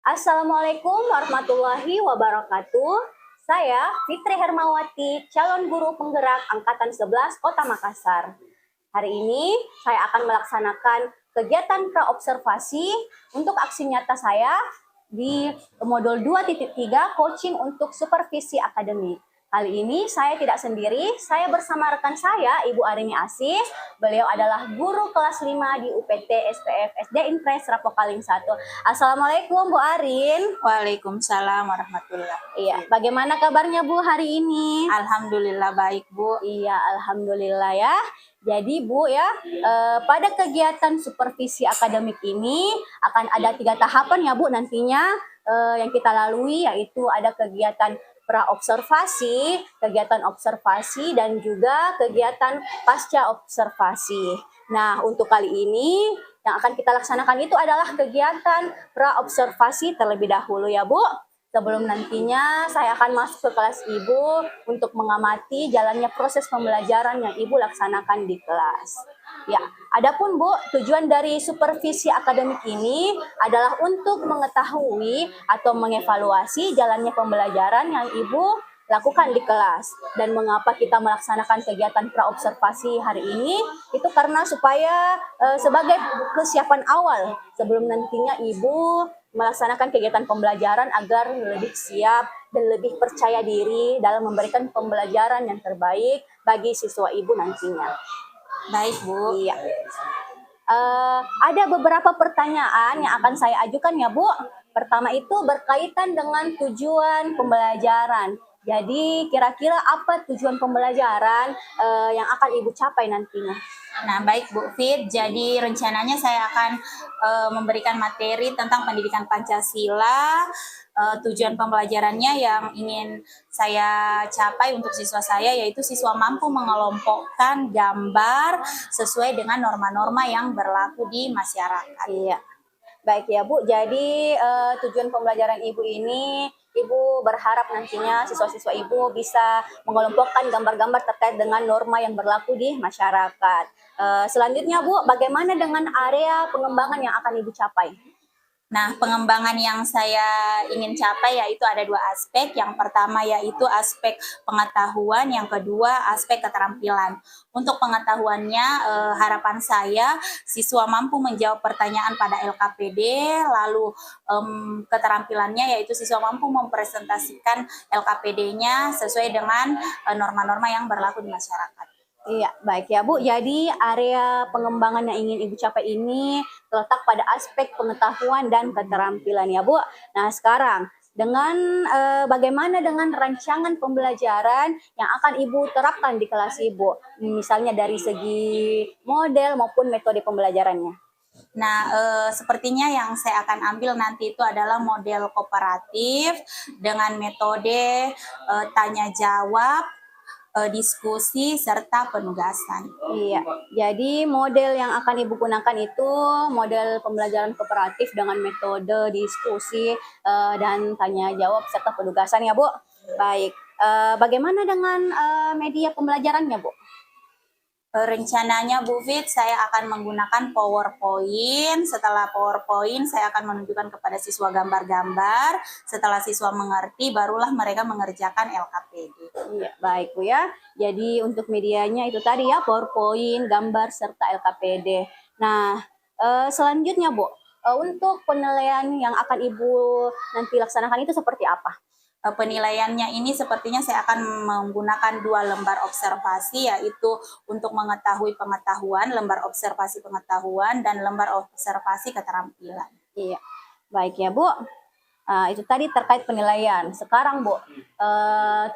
Assalamualaikum warahmatullahi wabarakatuh. Saya Fitri Hermawati, calon guru penggerak Angkatan 11 Kota Makassar. Hari ini saya akan melaksanakan kegiatan praobservasi untuk aksi nyata saya di modul 2.3 coaching untuk supervisi akademik. Kali ini saya tidak sendiri, saya bersama rekan saya, Ibu Arini Asis. Beliau adalah guru kelas 5 di UPT SPF SD Impres Rapokaling 1. Assalamualaikum Bu Arin. Waalaikumsalam warahmatullahi. Iya, bagaimana kabarnya Bu hari ini? Alhamdulillah baik Bu. Iya, alhamdulillah ya. Jadi Bu ya, pada kegiatan supervisi akademik ini akan ada 3 tahapan ya Bu nantinya yang kita lalui, yaitu ada kegiatan praobservasi, kegiatan observasi, dan juga kegiatan pasca observasi. Nah, untuk kali ini yang akan kita laksanakan itu adalah kegiatan praobservasi terlebih dahulu ya Bu. Sebelum nantinya saya akan masuk ke kelas Ibu untuk mengamati jalannya proses pembelajaran yang Ibu laksanakan di kelas. Ya, adapun Bu, tujuan dari supervisi akademik ini adalah untuk mengetahui atau mengevaluasi jalannya pembelajaran yang Ibu lakukan di kelas. Dan mengapa kita melaksanakan kegiatan praobservasi hari ini? Itu karena supaya sebagai kesiapan awal sebelum nantinya Ibu melaksanakan kegiatan pembelajaran agar lebih siap dan lebih percaya diri dalam memberikan pembelajaran yang terbaik bagi siswa Ibu nantinya. Baik Bu. Iya. Ada beberapa pertanyaan yang akan saya ajukan ya Bu. Pertama itu berkaitan dengan tujuan pembelajaran. Jadi kira-kira apa tujuan pembelajaran yang akan Ibu capai nantinya? Nah baik Bu Fit, jadi rencananya saya akan memberikan materi tentang pendidikan Pancasila. Tujuan pembelajarannya yang ingin saya capai untuk siswa saya yaitu siswa mampu mengelompokkan gambar sesuai dengan norma-norma yang berlaku di masyarakat. Iya. Baik ya Bu, jadi tujuan pembelajaran Ibu ini, Ibu berharap nantinya siswa-siswa Ibu bisa mengelompokkan gambar-gambar terkait dengan norma yang berlaku di masyarakat. Selanjutnya Bu, bagaimana dengan area pengembangan yang akan Ibu capai? Nah, pengembangan yang saya ingin capai yaitu ada 2 aspek. Yang pertama yaitu aspek pengetahuan, yang kedua aspek keterampilan. Untuk pengetahuannya, harapan saya siswa mampu menjawab pertanyaan pada LKPD, lalu keterampilannya yaitu siswa mampu mempresentasikan LKPD-nya sesuai dengan norma-norma yang berlaku di masyarakat. Iya, baik ya Bu. Jadi area pengembangan yang ingin Ibu capai ini terletak pada aspek pengetahuan dan keterampilan ya Bu. Nah sekarang dengan bagaimana dengan rancangan pembelajaran yang akan Ibu terapkan di kelas Ibu, misalnya dari segi model maupun metode pembelajarannya. Nah, sepertinya yang saya akan ambil nanti itu adalah model kooperatif dengan metode tanya jawab, diskusi, serta penugasan. Iya, jadi model yang akan Ibu gunakan itu model pembelajaran kooperatif dengan metode diskusi dan tanya jawab serta penugasan ya Bu. Baik, bagaimana dengan media pembelajarannya Bu? Rencananya Bu Fit, saya akan menggunakan PowerPoint. Setelah PowerPoint, saya akan menunjukkan kepada siswa gambar-gambar. Setelah siswa mengerti, barulah mereka mengerjakan LKPD. Iya, baik Bu ya. Jadi untuk medianya itu tadi ya, PowerPoint, gambar, serta LKPD. Nah, selanjutnya Bu, untuk penilaian yang akan Ibu nanti laksanakan itu seperti apa? Penilaiannya ini sepertinya saya akan menggunakan 2 lembar observasi, yaitu untuk mengetahui pengetahuan, lembar observasi pengetahuan, dan lembar observasi keterampilan. Iya, baik ya Bu. Itu tadi terkait penilaian. Sekarang Bu,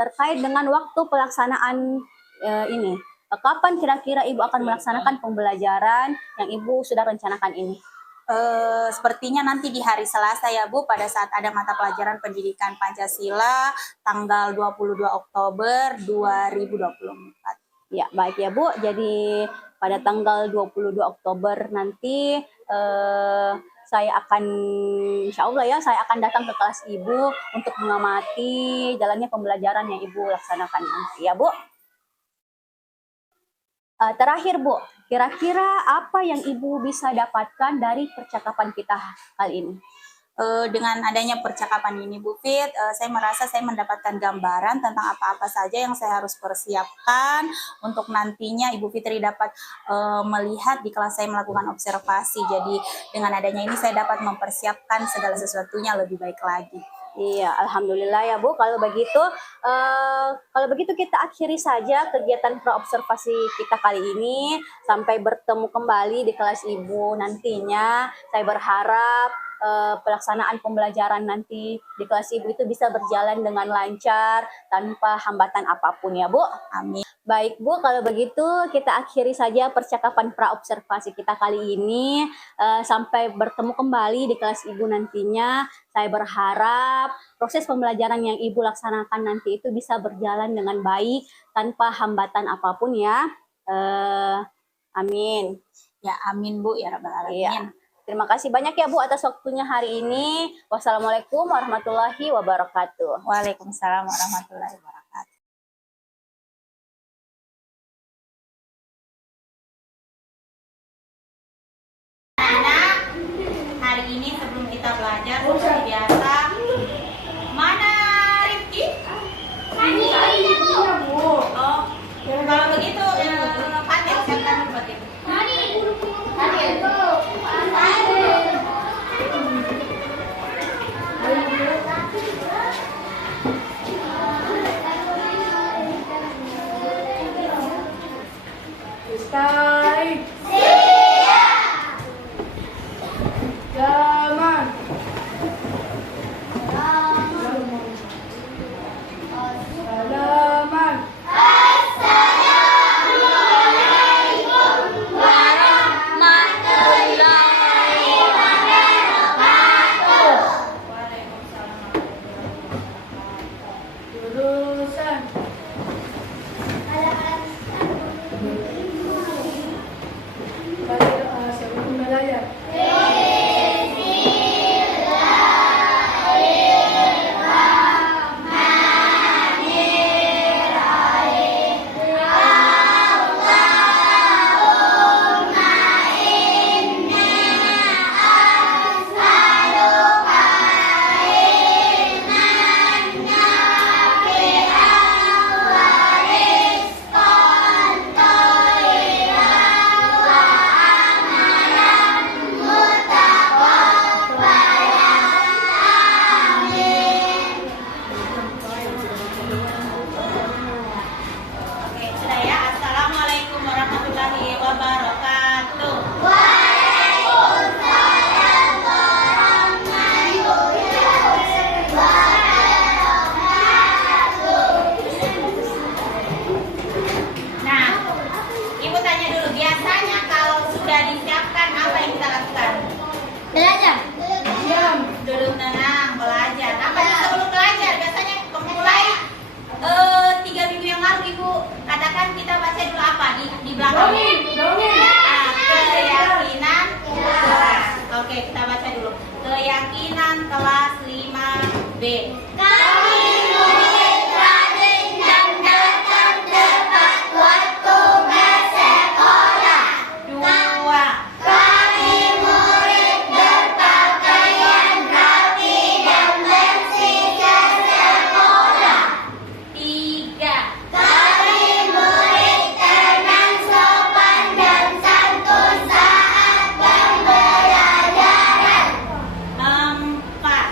terkait dengan waktu pelaksanaan ini, kapan kira-kira Ibu akan melaksanakan pembelajaran yang Ibu sudah rencanakan ini? Sepertinya nanti di hari Selasa ya Bu, pada saat ada mata pelajaran pendidikan Pancasila tanggal 22 Oktober 2024. Ya, baik ya Bu. Jadi pada tanggal 22 Oktober nanti saya akan insya Allah ya, saya akan datang ke kelas Ibu untuk mengamati jalannya pembelajaran yang Ibu laksanakan nanti ya Bu. Terakhir Bu, kira-kira apa yang Ibu bisa dapatkan dari percakapan kita kali ini? dengan adanya percakapan ini Bu Fit, saya merasa saya mendapatkan gambaran tentang apa-apa saja yang saya harus persiapkan untuk nantinya Ibu Fitri dapat melihat di kelas saya melakukan observasi. Jadi dengan adanya ini saya dapat mempersiapkan segala sesuatunya lebih baik lagi. Iya, alhamdulillah ya Bu. Kalau begitu kita akhiri saja kegiatan praobservasi kita kali ini. Sampai bertemu kembali di kelas Ibu nantinya. Saya berharap pelaksanaan pembelajaran nanti di kelas Ibu itu bisa berjalan dengan lancar tanpa hambatan apapun ya Bu. Amin. Baik Bu, kalau begitu kita akhiri saja percakapan praobservasi kita kali ini. Sampai bertemu kembali di kelas Ibu nantinya. Saya berharap proses pembelajaran yang Ibu laksanakan nanti itu bisa berjalan dengan baik tanpa hambatan apapun ya. Amin. Ya amin Bu ya Rabbal Alamin. Iya. Terima kasih banyak ya Bu atas waktunya hari ini. Wassalamualaikum warahmatullahi wabarakatuh. Waalaikumsalam warahmatullahi wabarakatuh. Anak, hari ini sebelum kita belajar seperti biasa, mana Rifki? Oh, kalau begitu Fatir, siapkan dulu Fatir. Zaman. Salaman. Jurusan. Sebelum belajar. Oke, sudah ya. Assalamualaikum warahmatullahi wabarakatuh. Nah, Ibu tanya dulu, biasanya kalau sudah disiapkan apa yang kita lakukan? Belajar. Diam. Duduk tenang, belajar. Apa yang sebelum belajar? Biasanya memulai 3 minggu yang lalu Ibu katakan kita baca dulu apa di belakang? Dongeng. Ah, keyakinan kelas. Oke, kita baca dulu. Keyakinan kelas 5B. Dua. Tiga. Empat.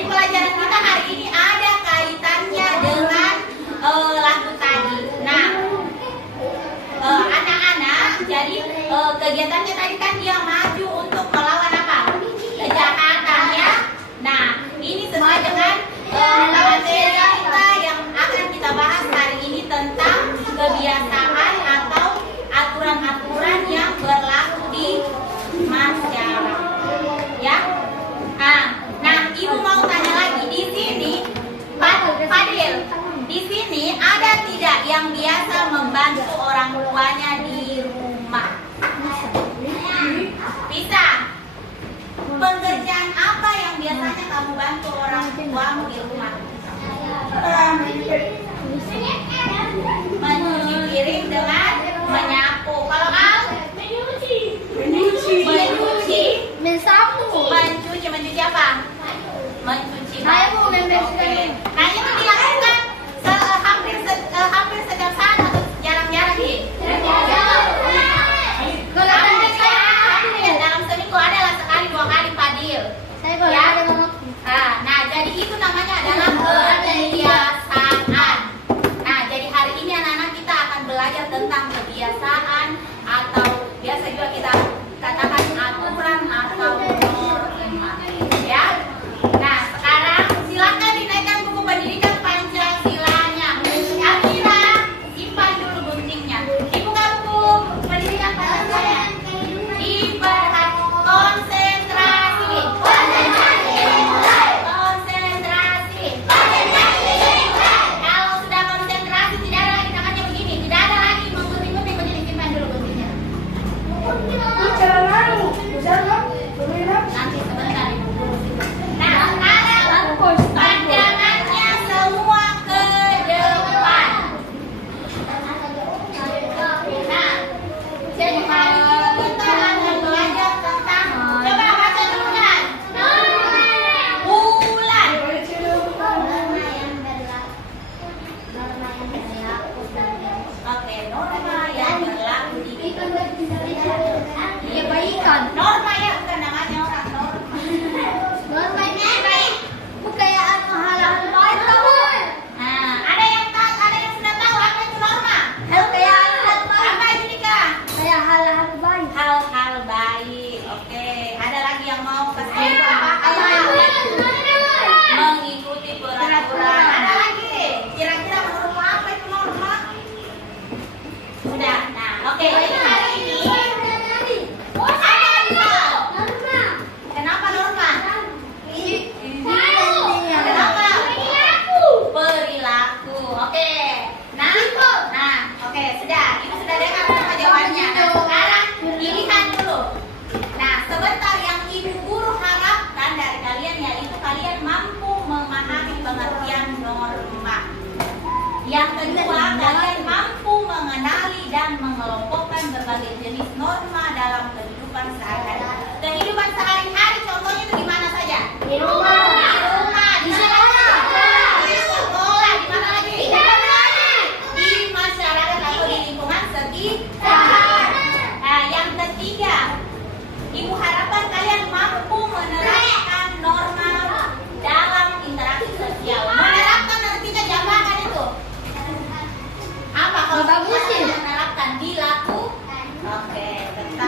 jadi pelajaran kita hari ini ada kaitannya dengan lagu tadi. Nah, anak-anak, jadi kegiatannya tadi kan dia maju untuk melawan apa? Kejahatan ya. Nah, ini sesuai dengan materi kita yang akan kita bahas hari ini tentang kebiasaan atau aturan-aturan yang berlaku di masyarakat. Ya. Nah, Ibu mau tanya lagi di sini, Fadil, di sini ada tidak yang biasa membantu orang tuanya di rumah? Bisa. Pekerjaan apa yang biasanya kamu bantu orang tuamu di rumah? Mencuci piring dengan menyapu. Kalau Al? Mencuci. Mencuci apa? Mencuci baju. Oke. Nah, itu dilakukan hampir setiap saat atau jarang-jarang nih? Dalam seminggu adalah sekali 2 kali Fadil. Ya. Nah, jadi itu namanya adalah kebiasaan. Nah, jadi hari ini anak-anak kita akan belajar tentang kebiasaan atau biasa juga kita katakan aturan atau norma. Ya. Nah, sekarang silakan dinaikkan buku pendidikan Pancasilanya. Amira, simpan dulu guntingnya. Dibuka buku pendidikan Pancasilanya. Konsentrasi. Kalau sudah konsentrasi tidak ada lagi namanya begini, tidak ada lagi menggunting-gunting begini, simpan dulu guntingnya. Nanti sebentar Ibu. Nah, sekarang pandangannya semua ke depan. Nah, jadi hari ini kita akan belajar tentang, coba baca dulu kan? Bulan. Oke, norma yang berlaku di norma ya, bukan namanya orang norma. Nah, ada yang sudah tahu apa itu norma? Apa itu Nika? Hal-hal baik. Oke, ada lagi yang mau kasih tahu apa? Mengikuti peraturan. Ada lagi? Kira-kira menurutmu apa itu norma? Sudah. Nah, oke. Jadi hari ini kenapa norma? Kenapa? Perilaku. Oke. Nah, oke, sudah. Ibu sudah dengar apa jawabannya. Nah, sekarang dilihat dulu. Nah, sebentar yang Ibu guru harapkan dari kalian yaitu kalian mampu memahami pengertian norma. Yang kedua, kalian mampu mengenali dan mengelompokkan berbagai jenis norma dalam kehidupan sehari-hari. Kehidupan sehari-hari contohnya itu di mana saja? Di rumah, di sekolah, di mana lagi? Di masyarakat atau di lingkungan sekitar. Nah, yang ketiga, Ibu harapkan kalian mampu menerapkan norma dalam interaksi sosial. Menerapkan artinya jawaban itu. Apa kalau bagusin? Menerapkan dilaku. Oke, betul.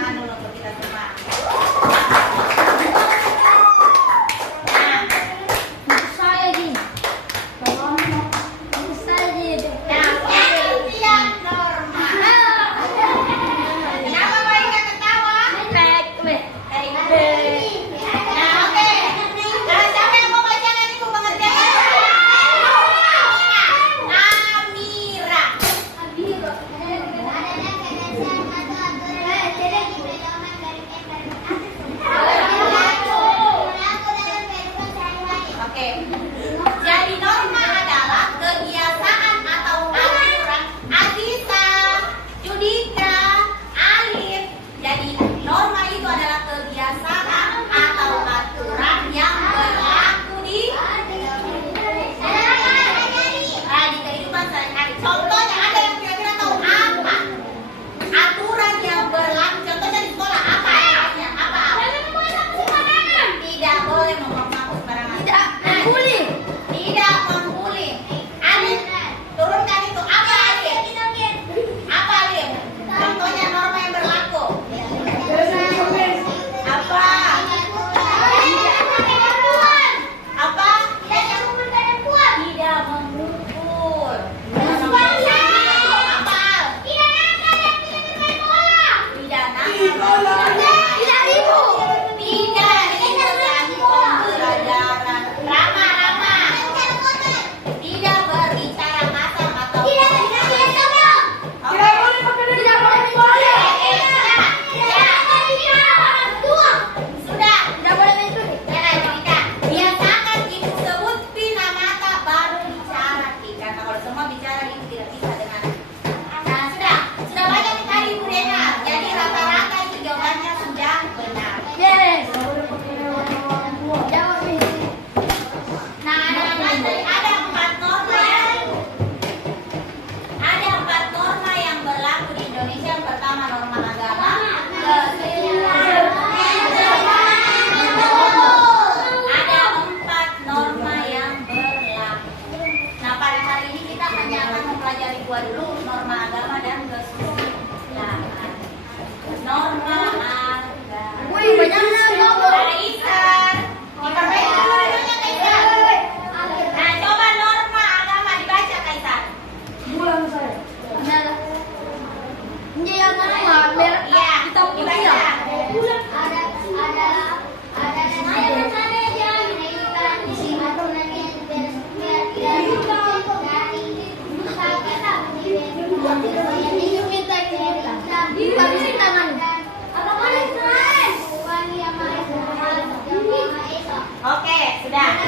Nah,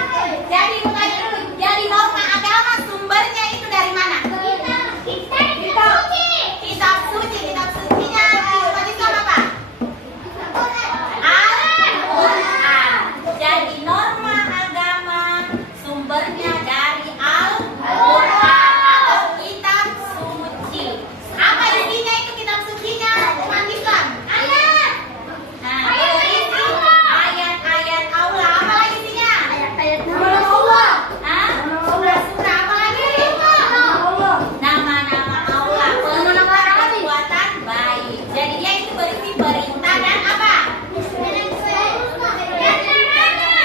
jadi tanya dulu. Jadi norma agama sumbernya itu dari mana? Kitab suci. Kitab sucinya umat Islam apa? Al-Quran. Jadi norma agama sumbernya dari Al-Quran atau kitab suci. Apa isinya itu kitab sucinya umat Islam? Nah, ayat-ayat Allah. Apa lagi isinya? Nama Allah. Hah? Surah-surah apa lagi? Allah. Nama-nama Allah. Perbuatan baik. Jadi dia itu berisi perintah dan apa?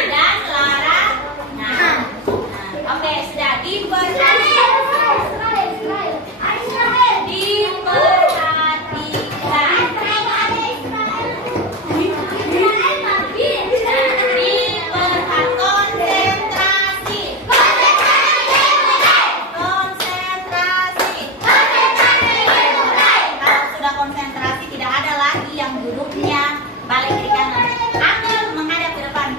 Dan larangan. Oke, sudah diperhatikan. Konsentrasi. Kalau sudah konsentrasi tidak ada lagi yang duduknya balik kiri kanan. Ambil menghadap ke depan.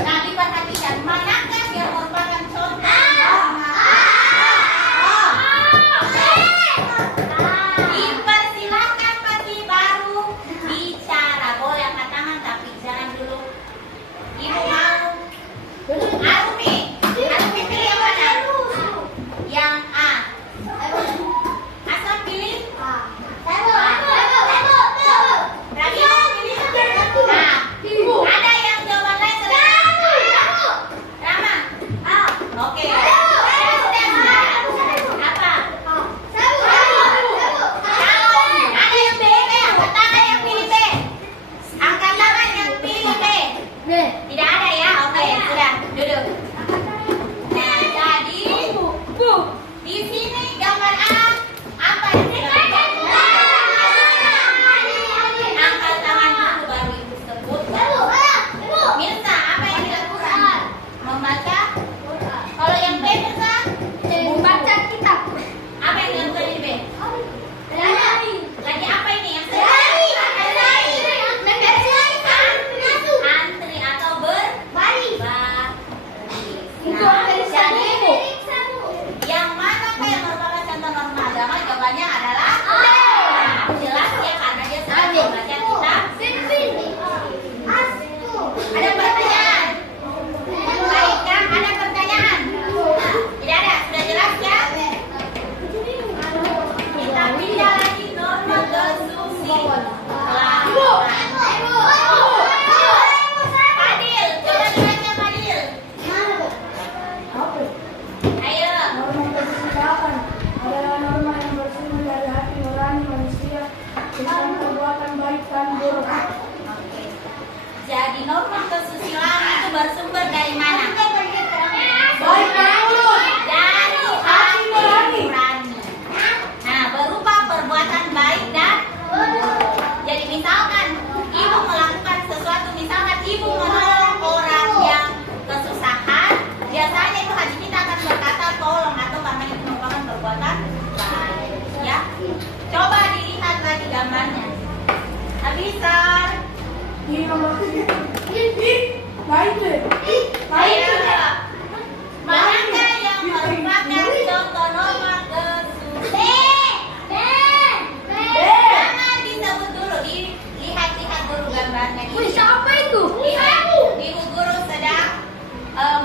Nah, diperhatikan manakah yang merupakan contoh dipersilakan pagi baru bicara. Boleh angkat tangan tapi jangan dulu. Ibu mau Arumi pilih yang mana? Yang A. Asal pilih. Rabi pilih. Nah, ada yang jawaban lain selain Rama. Oke. Sudah. Apa? Ada yang B. Angkat tangan yang pilih B. Angkat tangan yang pilih B. Tidak ada ya? Oke, sudah. Duduk. Nah, jadi di sini gambar A apa yang dilakukan? Angkat tangan dulu baru ibu sebut. Mirsa, apa yang dilakukan? Membaca. Kalau yang B, Mirsa? Membaca kitab. Apa yang dilakukan di B? Lagi apa ini yang antri atau berbaris. Nah, jadi yang mana yang merupakan contoh norma agama? Jawabannya adalah nah, jelas ya karena dia sedang membaca kitab. Ada pertanyaan? Baikkan, ada pertanyaan? Tidak ada, sudah jelas ya? Kita pindah lagi norma kesusilaan. Fadil, coba dibaca Fadil. Ayo. Norma kesusilaan adalah norma yang bersumber dari hati nurani manusia tentang perbuatan baik dan buruk. Oke. Jadi norma kesusilaan itu bersumber dari mana? Baik dan buruk. Dari hati nurani. Nah, berupa perbuatan baik dan buruk. Jadi misalkan ibu melakukan sesuatu, misalkan ibu menolong orang yang kesusahan, biasanya itu hati kita akan berkata tolong atau karena itu merupakan perbuatan baik. Ya, coba dilihat lagi gambarnya. Abisar. Ini nomor baik deh. Ayo. Manakah yang merupakan contoh norma kesusilaan? Jangan disebut dulu, dilihat-lihat dulu gambarnya. Siapa itu? Lihat, ibu guru sedang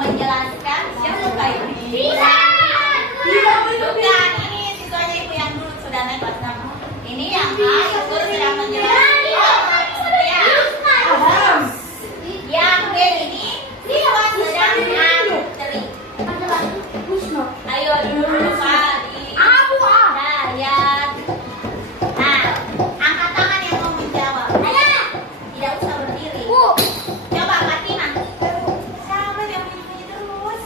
menjelaskan siapa ini. Bukan, ini siswanya ibu yang dulu sudah naik kelas 6. Ini yang A, ibu guru sedang menjelaskan. Ya. Yang B ini siswa sedang antri. Ayo dulu Pak. Dayat. Nah, angkat tangan yang mau menjawab. Tidak usah berdiri. Coba Fatimah. Siapa yang bunyi terus?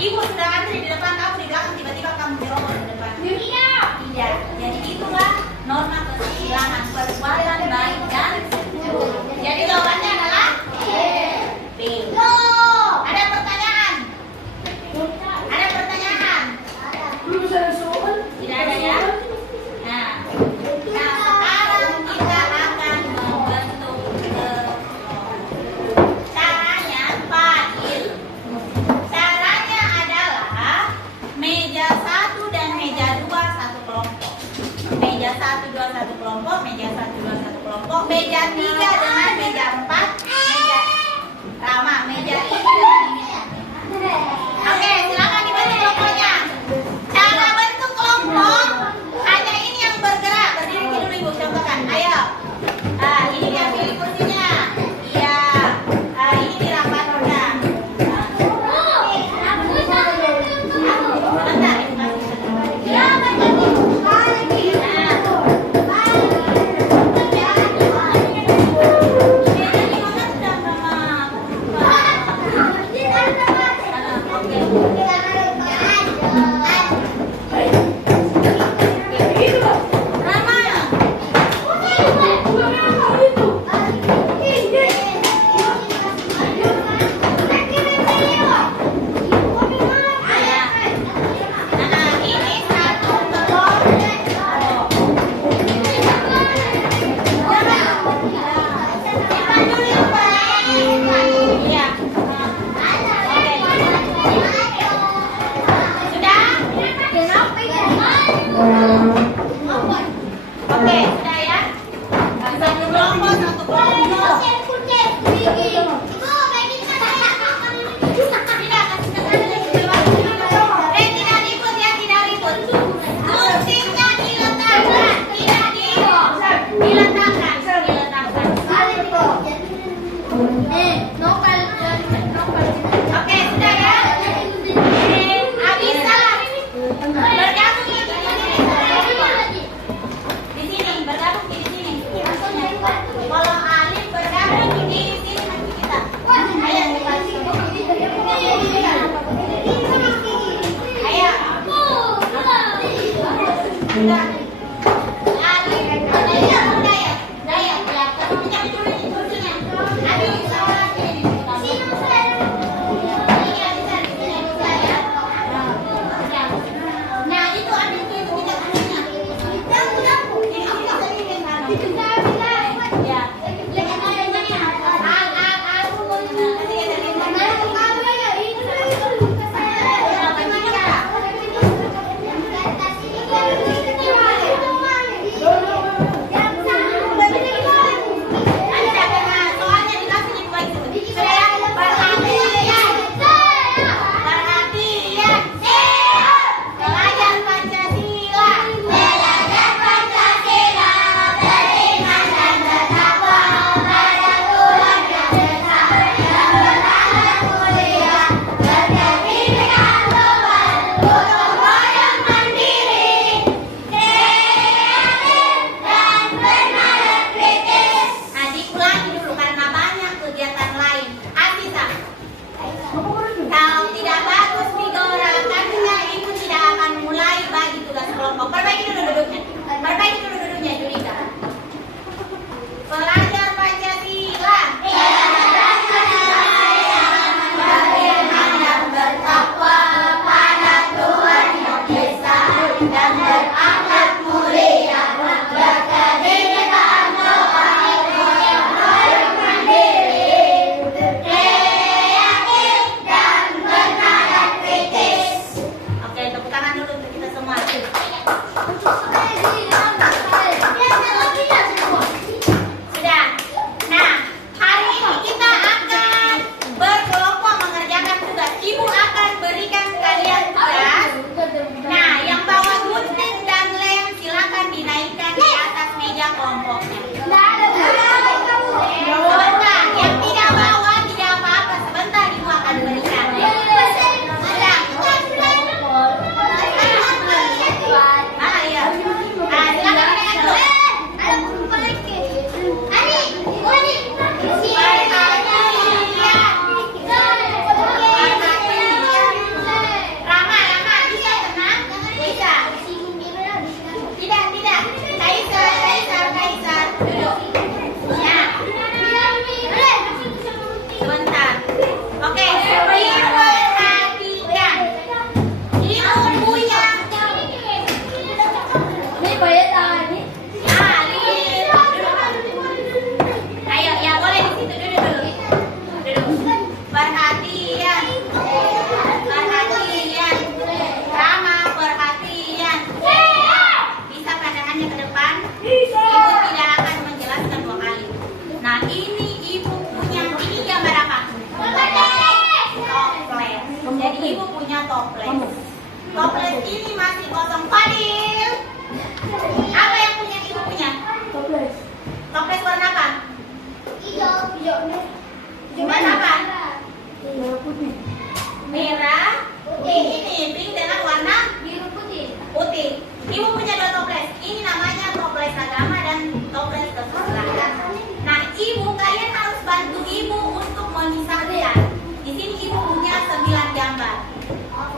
Ibu sudah antri di depan, kamu di belakang, tiba-tiba kamu nyerobot di depan. Iya. Iya. Jadi itulah norma kesusilaan, perbuatan baik dan buruk. Jadi jawabannya adalah B. Ada pertanyaan? Ada pertanyaan? Belum saya soal. Tidak ada ya? Nah, sekarang kita akan membentuk caranya Fadil. Caranya adalah meja 1 dan meja 2 satu kelompok. Meja 1, 2 satu kelompok, meja 1, 2 satu kelompok, meja 3 dengan meja 4, meja Rama, meja ini dengan meja. Oke, silakan dibentuk kelompoknya. Cara bentuk kelompok hanya ini yang bergerak. Berdiri dulu ibu, contohkan. Ayo. Ini dia pilih kursinya. Iya. Ini dirapatkan. Sebentar, Oke, sudah ya? Satu kelompok, satu kelompok. Tidak ikut ya, tidak ikut. Kursinya diletakkan, tidak diletakkan. Oke, sudah ya? Abisa bergabung di sini. Duduk. Nah, sebentar. Oke, diperhatikan. Ibu punya ayo, ya boleh di situ duduk dulu. Duduk. Perhatian. Perhatian. Rama, perhatian. Bisa pandangannya ke depan. Ibu tidak akan menjelaskan 2 kali. Nah, ini ibu punya, ini gambar apa? Toples. Jadi ibu punya toples. Toples ini masih kosong. Fadil. Apa yang punya ibu punya? Toples. Toples warna apa? Warna apa? Merah putih. Merah. Ini pink dengan warna putih. Ibu punya 2 toples. Ini namanya toples agama dan toples kesusahan. Nah, ibu kalian harus bantu ibu untuk memisahkan. Di sini ibu punya 9 gambar.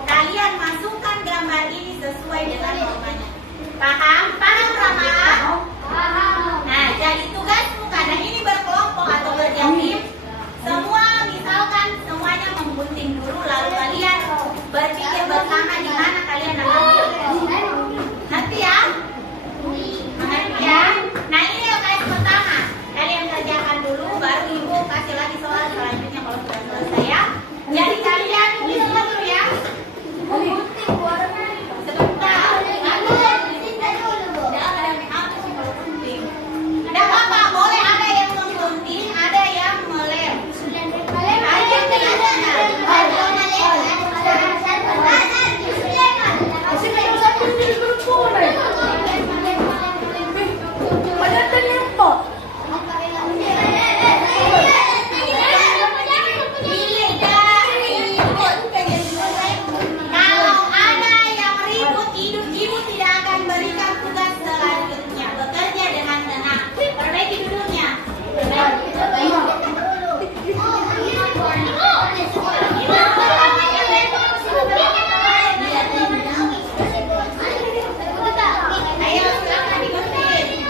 Kalian masukkan gambar ini sesuai dengan normanya. Paham? Paham, Rama? Nah, jadi tugasmu karena ini berkelompok atau berjam-jam. Semua misalkan semuanya memgunting dulu lalu kalian berpikir bersama di mana kalian akan ambil. Nanti ya. Nanti ya. Nah, ini LKS pertama. Kalian kerjakan dulu baru ibu kasih lagi soal selanjutnya kalau sudah selesai ya. Jadi kalian semua dulu ya. Sebentar. Tidak apa-apa, boleh ada yang menggunting, ada yang melem. Ada yang Kalau ada yang ribut, ibu tidak akan berikan tugas selanjutnya. Bekerja dengan tenang. Perbaiki duduknya. Ayo, silakan digunting.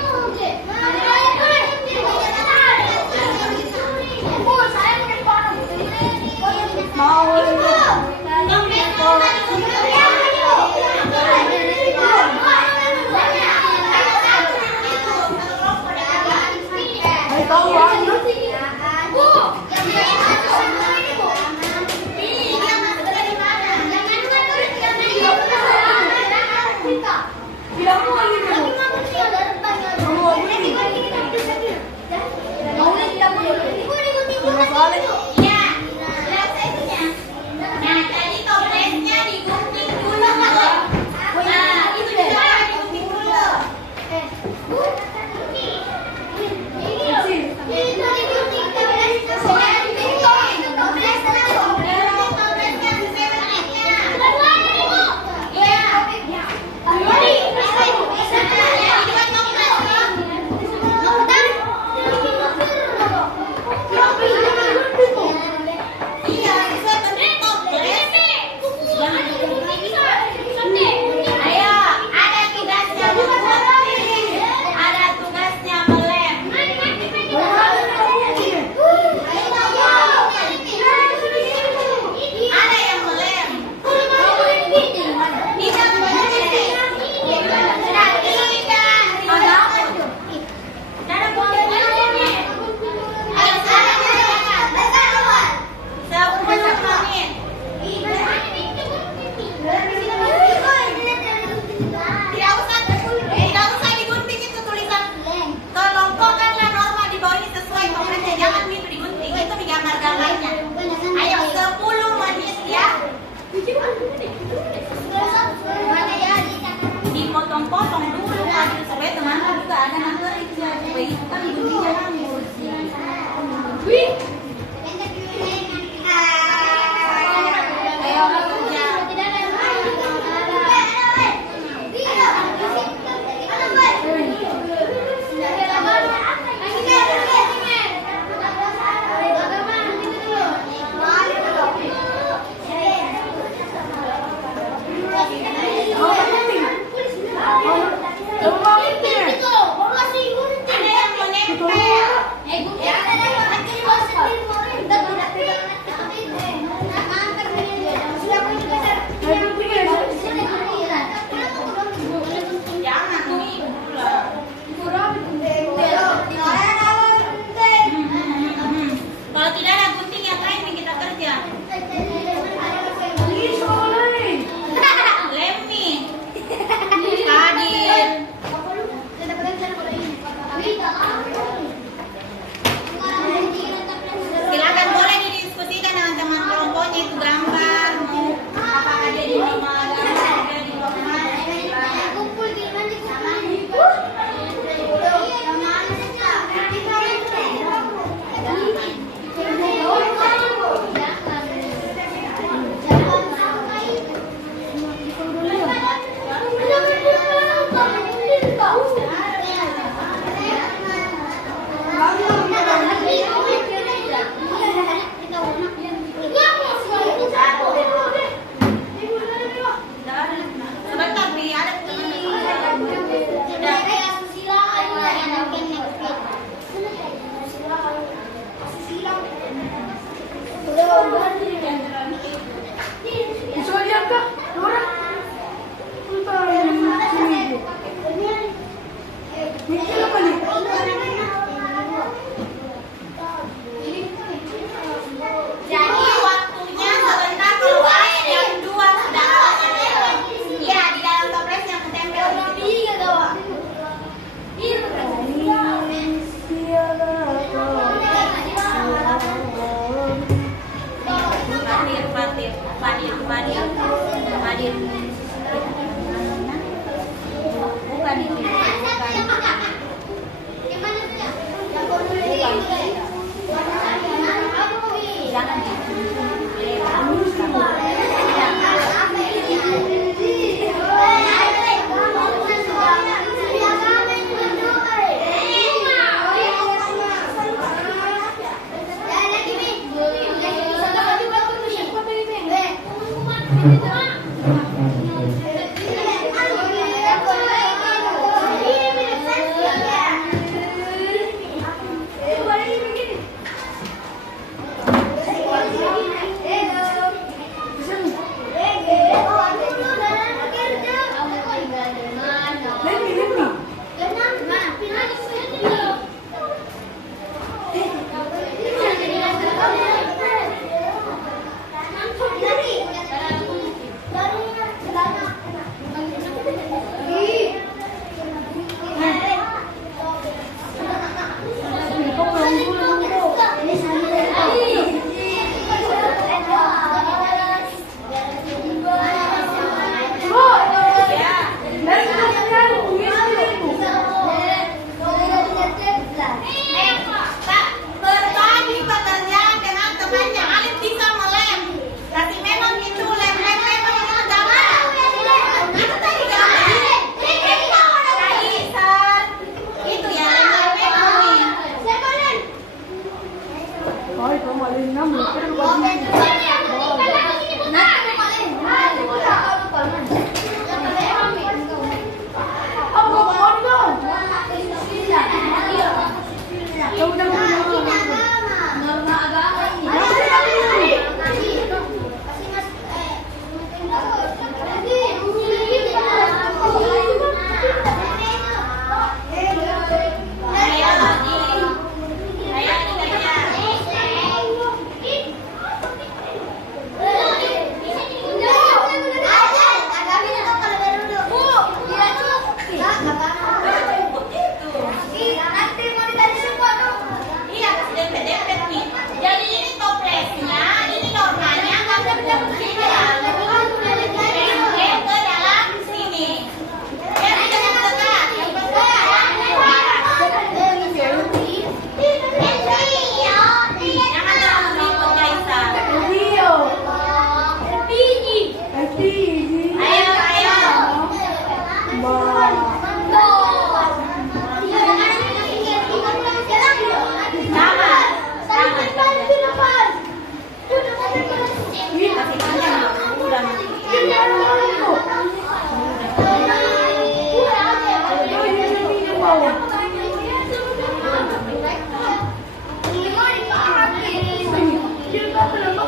Ya, selesainya. Nah, jadi toplesnya digunting dulu. Nah, itu juga digunting dulu. Iya, bisa bentuk toples. Ayo, ada tugasnya menggunting, ada tugasnya melem. Ada yang melem. Tidak mengunting. Nah, tidak. Cara gunting. Ayo, sekarang kerjakan. 10 menit. Tidak usah digunting itu tulisan. Kelompokkanlah norma di bawah ini sesuai toplesnya. Jangan itu digunting. Itu digambar gambarnya. Ayo 10 menit ya. Dipotong-potong dulu supaya teman-teman juga ada nangkering. Supaya itu kan guntingnya hangus. Ayo kerja. Ada yang Mikir apa nih? Jadi waktunya sebentar keluar jam 2 sudah lewat. Iya, di dalam toples yang ketempel. Fadir. Bukan itu. Jangan berbagi pekerjaan dengan temannya. Alif bisa melem, tapi memang itu lem itu jangan. Itu tadi itu ya Ay, kamu alin na, mikir apa nih? Apa mau dong? Iya, kasih dempet-dempet nih. Jadi ini toplesnya, ini normanya nggak begini ya. Dempet ke dalam sini. Jadi jangan dekat. Jangan terlalu ribut, Kaisa. Ayo.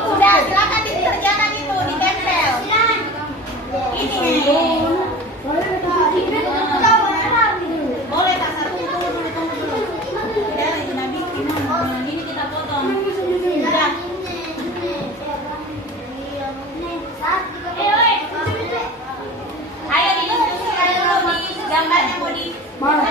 Udah, silakan dikerjakan itu, ditempel. Ini. Boleh tak satu tunggu dulu. Udah, itu Nabi ini kita potong. Udah. Ayo didiskusikan dulu di gambarnya mau di mana?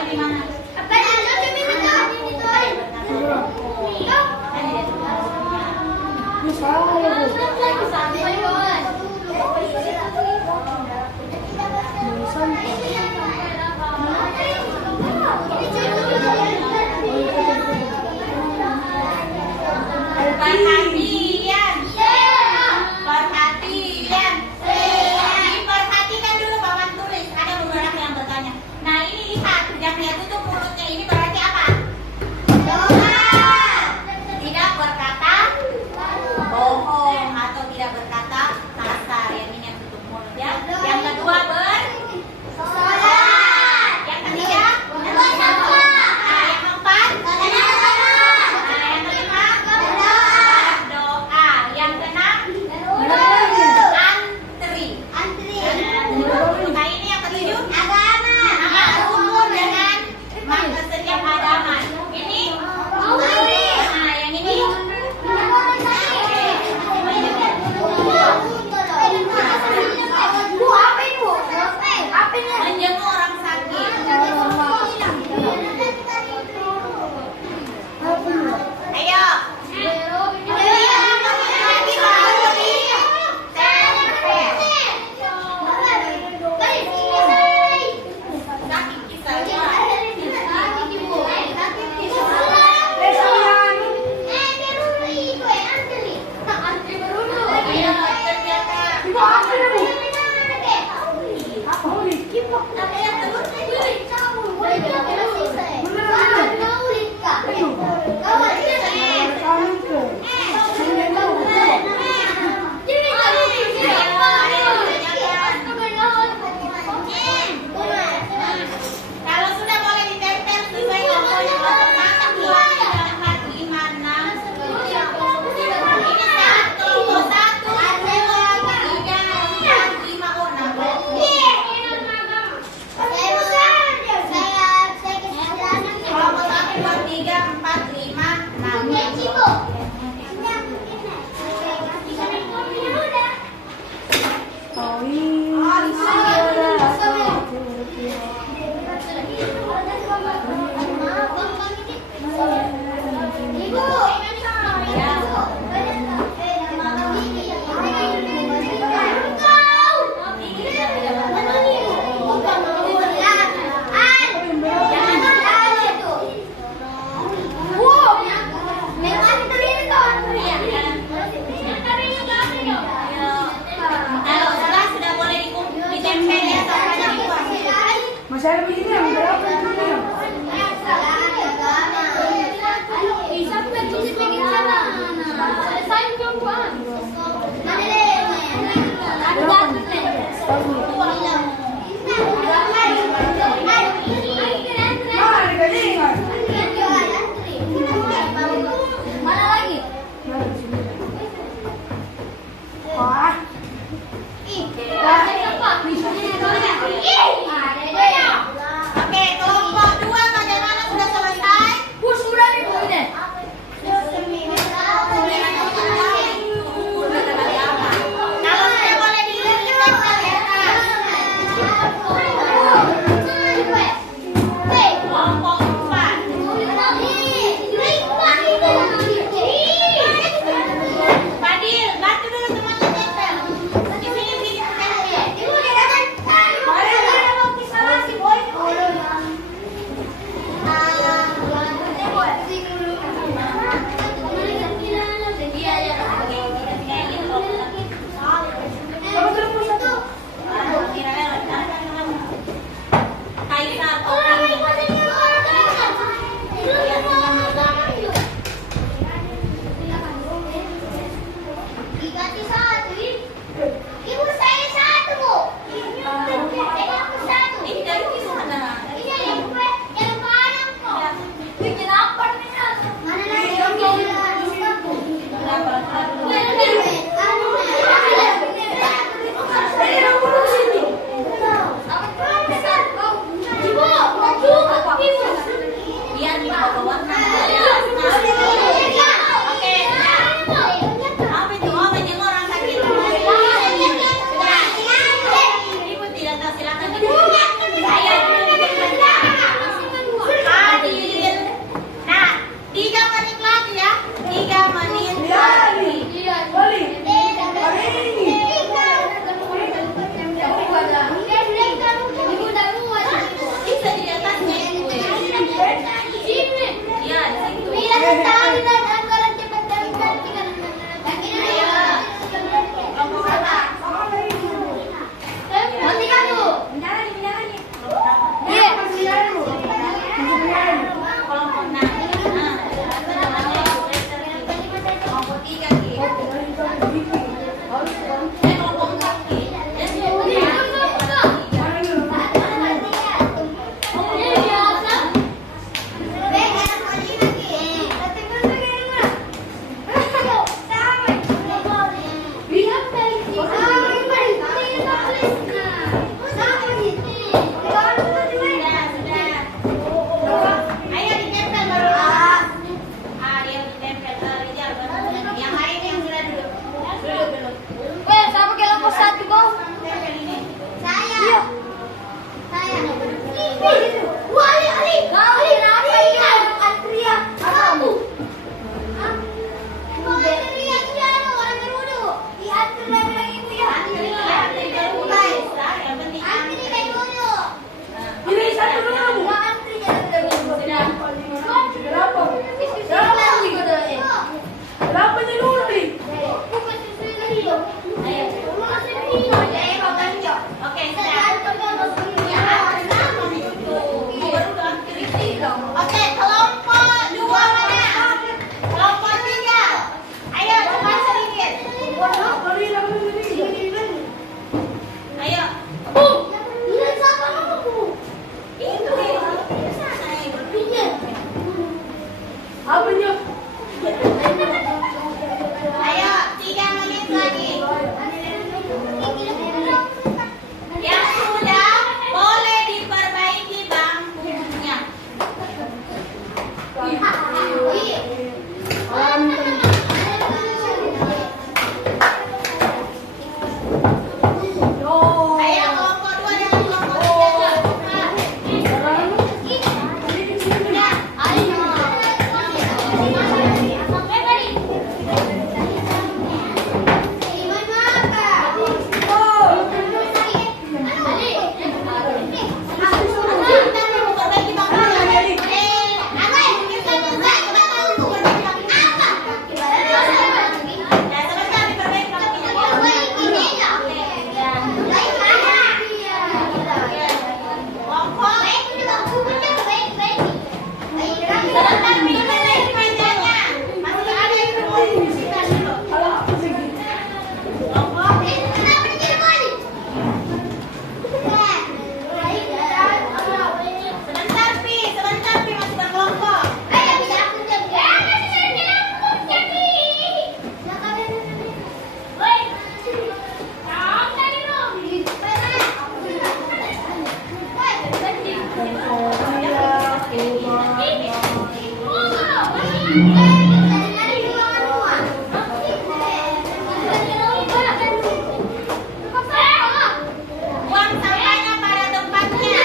Buang sampahnya pada tempatnya.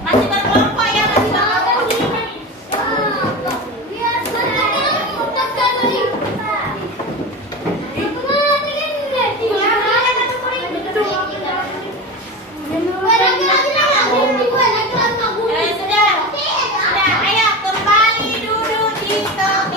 Masih berkelompok ya, masih sudah, ayo kembali duduk di tempat.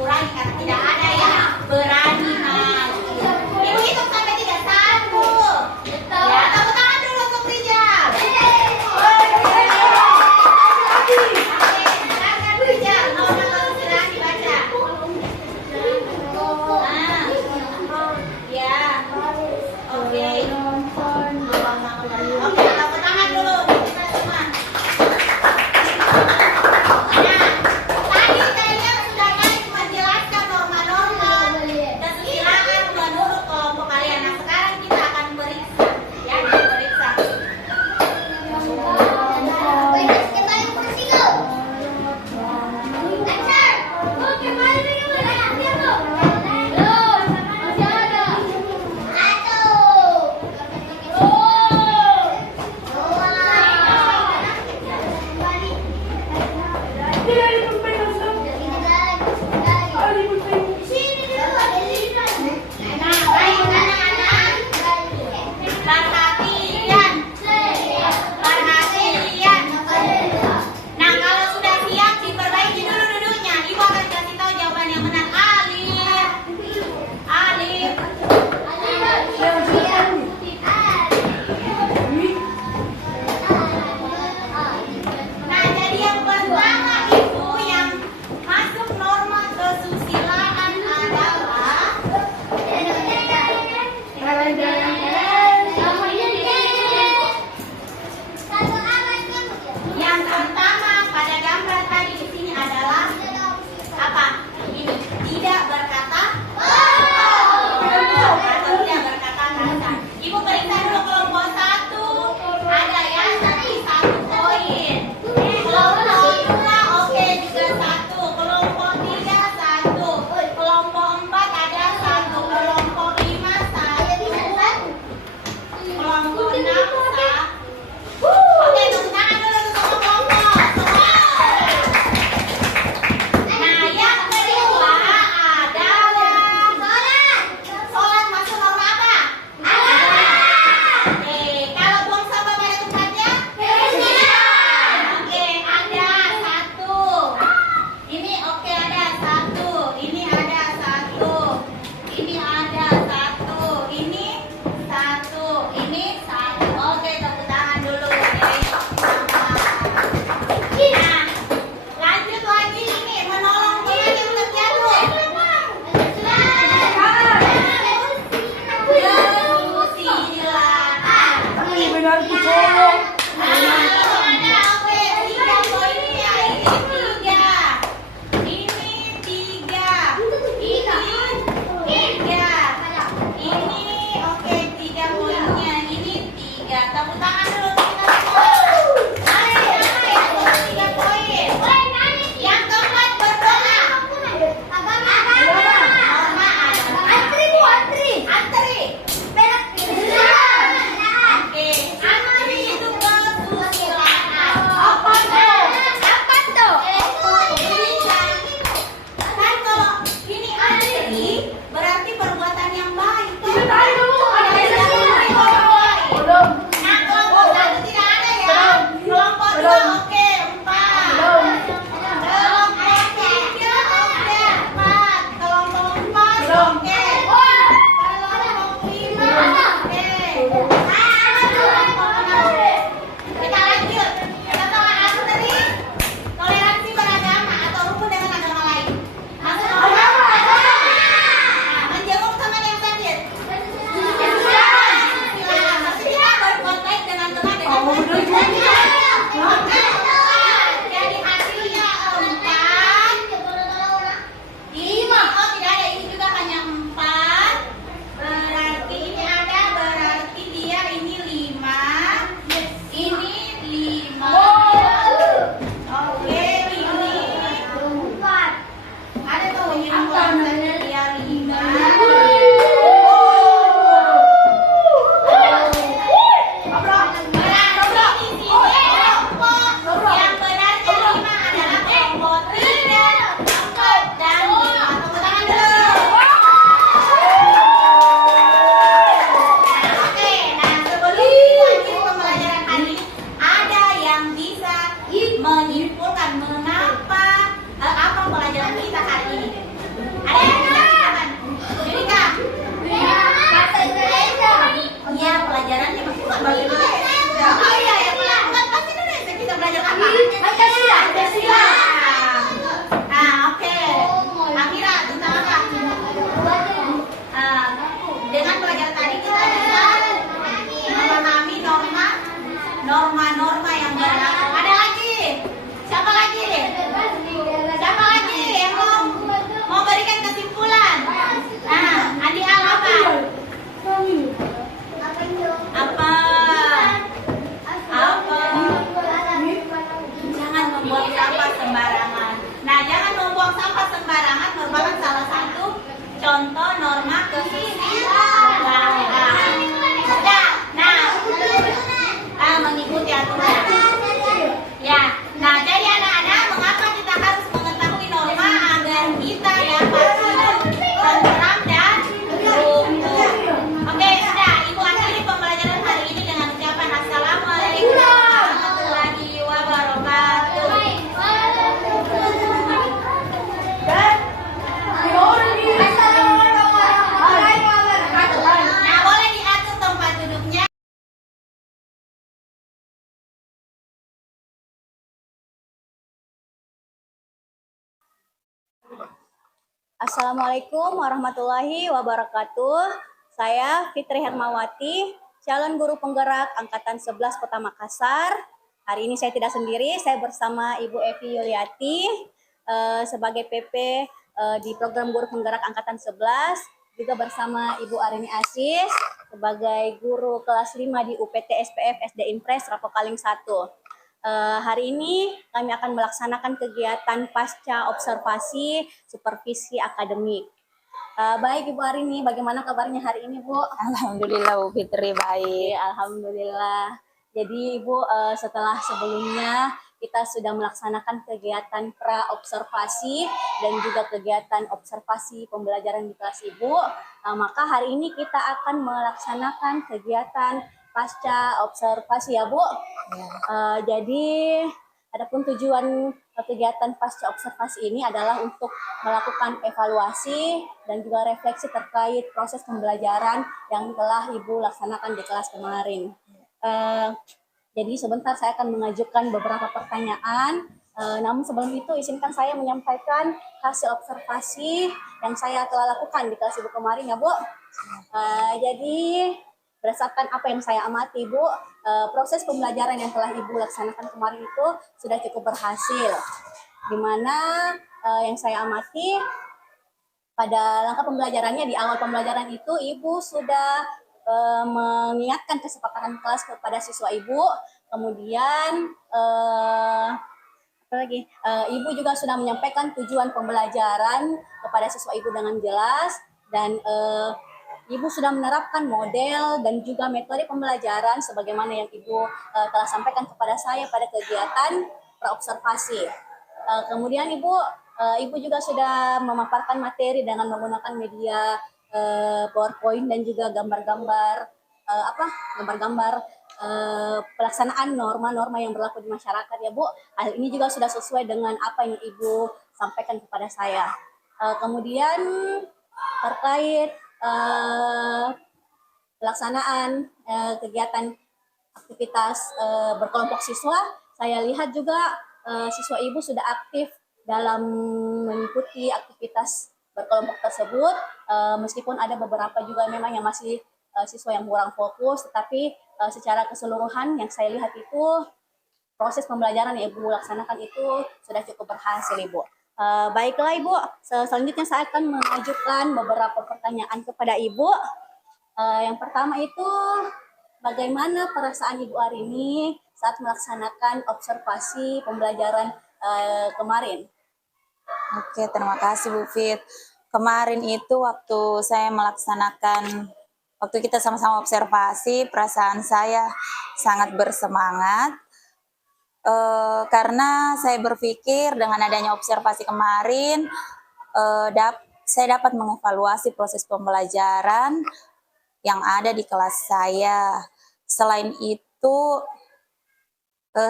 dikurangi karena tidak ada yang berani maju. Ibu hitung sampai 3. 1. Ya, tepuk tangan dulu untuk Rijal. Silakan Rijal, nomor silakan dibaca. Ya, oke. Oke, tepuk tangan dulu kita semua. Nah, tadi kalian sudah naik menjelaskan norma-norma kesusilaan menurut kelompok kalian. Nah, sekarang kita akan periksa. Ya, kita periksa. Nah, baik anak-anak. Perhatian. Perhatian. Nah, kalau sudah siap diperbaiki dulu duduknya. Ibu akan kasih tahu jawaban yang benar. Alif. Alif. Nah, jadi yang pertama Ibu Assalamualaikum warahmatullahi wabarakatuh. Saya Fitri Hermawati, calon guru penggerak Angkatan 11 Kota Makassar. Hari ini saya tidak sendiri, saya bersama Ibu Evi Yuliati sebagai PP di program guru penggerak Angkatan 11, juga bersama Ibu Arini Asis sebagai guru kelas 5 di UPT SPF SD Impres Rapokaling 1. Hari ini kami akan melaksanakan kegiatan pasca observasi supervisi akademik. Baik Ibu Arini, bagaimana kabarnya hari ini Bu? Alhamdulillah Bu Fitri baik. Alhamdulillah. Jadi Ibu setelah sebelumnya kita sudah melaksanakan kegiatan pra-observasi dan juga kegiatan observasi pembelajaran di kelas Ibu, maka hari ini kita akan melaksanakan kegiatan pasca observasi ya Bu. Jadi adapun tujuan kegiatan pasca observasi ini adalah untuk melakukan evaluasi dan juga refleksi terkait proses pembelajaran yang telah Ibu laksanakan di kelas kemarin. Jadi sebentar saya akan mengajukan beberapa pertanyaan. Namun sebelum itu izinkan saya menyampaikan hasil observasi yang saya telah lakukan di kelas Ibu kemarin ya Bu. Jadi berdasarkan apa yang saya amati Bu, proses pembelajaran yang telah Ibu laksanakan kemarin itu sudah cukup berhasil. Di mana yang saya amati pada langkah pembelajarannya di awal pembelajaran itu Ibu sudah mengingatkan kesepakatan kelas kepada siswa Ibu, kemudian Ibu juga sudah menyampaikan tujuan pembelajaran kepada siswa Ibu dengan jelas, dan Ibu sudah menerapkan model dan juga metode pembelajaran sebagaimana yang Ibu telah sampaikan kepada saya pada kegiatan praobservasi. Kemudian Ibu juga sudah memaparkan materi dengan menggunakan media PowerPoint dan juga gambar-gambar pelaksanaan norma-norma yang berlaku di masyarakat ya Bu. Hal ini juga sudah sesuai dengan apa yang Ibu sampaikan kepada saya. Kemudian terkait pelaksanaan kegiatan aktivitas berkelompok siswa, saya lihat juga siswa Ibu sudah aktif dalam mengikuti aktivitas berkelompok tersebut, meskipun ada beberapa juga memang yang masih siswa yang kurang fokus, tetapi secara keseluruhan yang saya lihat itu proses pembelajaran yang Ibu laksanakan itu sudah cukup berhasil Ibu. Baiklah Ibu, selanjutnya saya akan mengajukan beberapa pertanyaan kepada Ibu. Yang pertama itu, bagaimana perasaan Ibu Arini saat melaksanakan observasi pembelajaran kemarin? Oke, terima kasih Bu Fit. Kemarin itu waktu kita sama-sama observasi, perasaan saya sangat bersemangat. Karena saya berpikir dengan adanya observasi kemarin, saya dapat mengevaluasi proses pembelajaran yang ada di kelas saya. Selain itu,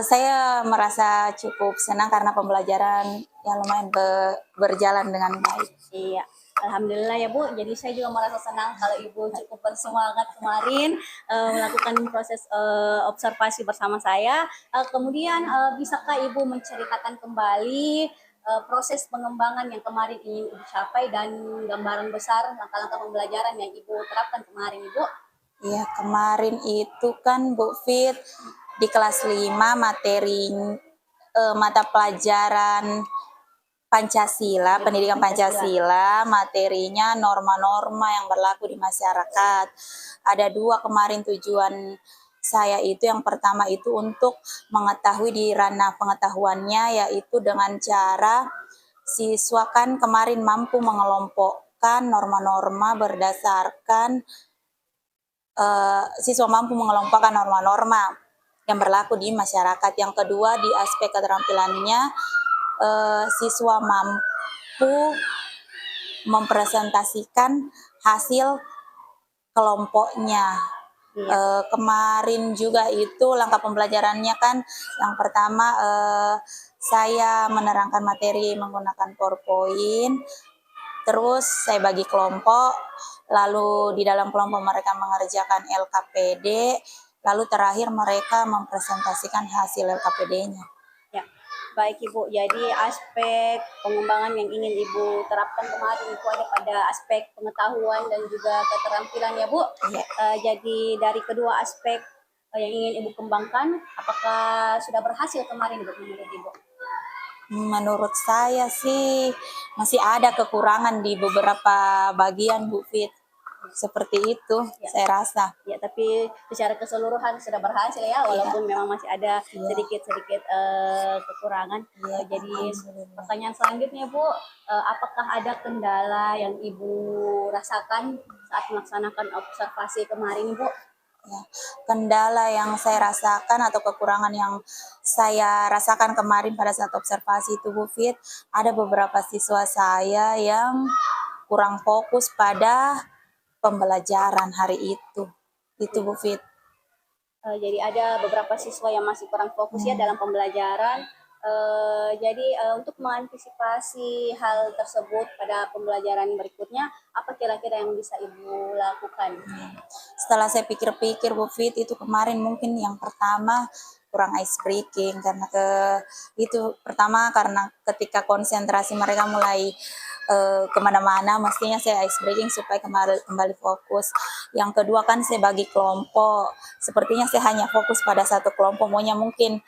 saya merasa cukup senang karena pembelajaran yang lumayan berjalan dengan baik. Iya, alhamdulillah ya Bu. Jadi saya juga merasa senang kalau Ibu cukup bersemangat kemarin melakukan proses observasi bersama saya. Kemudian bisakah Ibu menceritakan kembali proses pengembangan yang kemarin ingin Ibu capai dan gambaran besar langkah-langkah pembelajaran yang Ibu terapkan kemarin Ibu? Iya, kemarin itu kan Bu Fit di kelas 5 materi mata pelajaran Pancasila, pendidikan Pancasila, materinya norma-norma yang berlaku di masyarakat. Ada 2 kemarin tujuan saya itu. Yang pertama itu untuk mengetahui di ranah pengetahuannya, yaitu dengan cara siswa kan kemarin mampu mengelompokkan norma-norma berdasarkan norma yang berlaku di masyarakat. Yang kedua di aspek keterampilannya, siswa mampu mempresentasikan hasil kelompoknya. Kemarin juga itu langkah pembelajarannya kan, yang pertama saya menerangkan materi menggunakan PowerPoint, terus saya bagi kelompok, lalu di dalam kelompok mereka mengerjakan LKPD, lalu terakhir mereka mempresentasikan hasil LKPD-nya. Ya, Baik Ibu, jadi aspek pengembangan yang ingin Ibu terapkan kemarin itu ada pada aspek pengetahuan dan juga keterampilan ya Bu. Iya. Jadi dari kedua aspek yang ingin Ibu kembangkan, apakah sudah berhasil kemarin Bu menurut Ibu? Menurut saya sih masih ada kekurangan di beberapa bagian Bu Fit. Seperti itu saya rasa. Ya, tapi secara keseluruhan sudah berhasil ya, walaupun memang masih ada Iya. sedikit-sedikit kekurangan. Iya, Jadi alhamdulillah. pertanyaan selanjutnya Bu, apakah ada kendala yang Ibu rasakan saat melaksanakan observasi kemarin Bu? Ya, kendala yang saya rasakan atau kekurangan yang saya rasakan kemarin pada saat observasi itu Bu Fit, ada beberapa siswa saya yang kurang fokus pada pembelajaran hari itu. Itu Bu Fit. Jadi ada beberapa siswa yang masih kurang fokus ya dalam pembelajaran. Jadi untuk mengantisipasi hal tersebut pada pembelajaran berikutnya, apa kira-kira yang bisa Ibu lakukan? Setelah saya pikir-pikir Bu Fit, itu kemarin mungkin yang pertama kurang ice breaking karena karena ketika konsentrasi mereka mulai kemana-mana, mestinya saya ice breaking supaya kembali fokus. Yang kedua kan saya bagi kelompok, sepertinya saya hanya fokus pada satu kelompok, maunya mungkin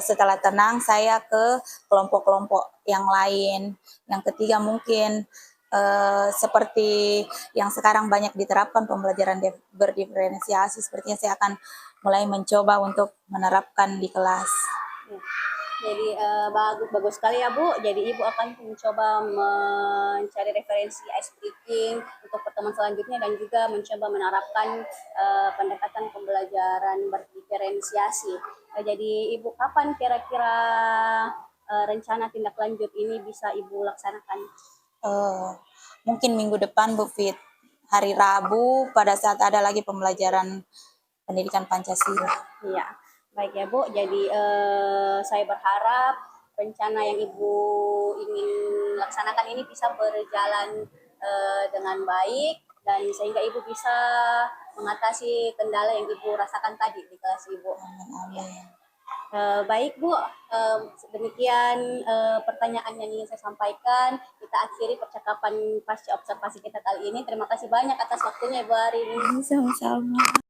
setelah tenang saya ke kelompok-kelompok yang lain. Yang ketiga mungkin seperti yang sekarang banyak diterapkan pembelajaran berdiferensiasi, sepertinya saya akan mulai mencoba untuk menerapkan di kelas. Ya. Jadi bagus sekali ya Bu. Jadi Ibu akan mencoba mencari referensi ice breaking untuk pertemuan selanjutnya dan juga mencoba menerapkan pendekatan pembelajaran berdiferensiasi. Jadi Ibu kapan kira-kira rencana tindak lanjut ini bisa Ibu laksanakan? Mungkin minggu depan Bu Fit, hari Rabu pada saat ada lagi pembelajaran pendidikan Pancasila. Iya, baik ya Bu. Jadi saya berharap rencana yang Ibu ingin laksanakan ini bisa berjalan dengan baik dan sehingga Ibu bisa mengatasi kendala yang Ibu rasakan tadi di kelas Ibu. Amin, amin. Baik Bu, demikian pertanyaan yang ingin saya sampaikan. Kita akhiri percakapan pasca observasi kita kali ini. Terima kasih banyak atas waktunya Ibu hari ini. Sama-sama.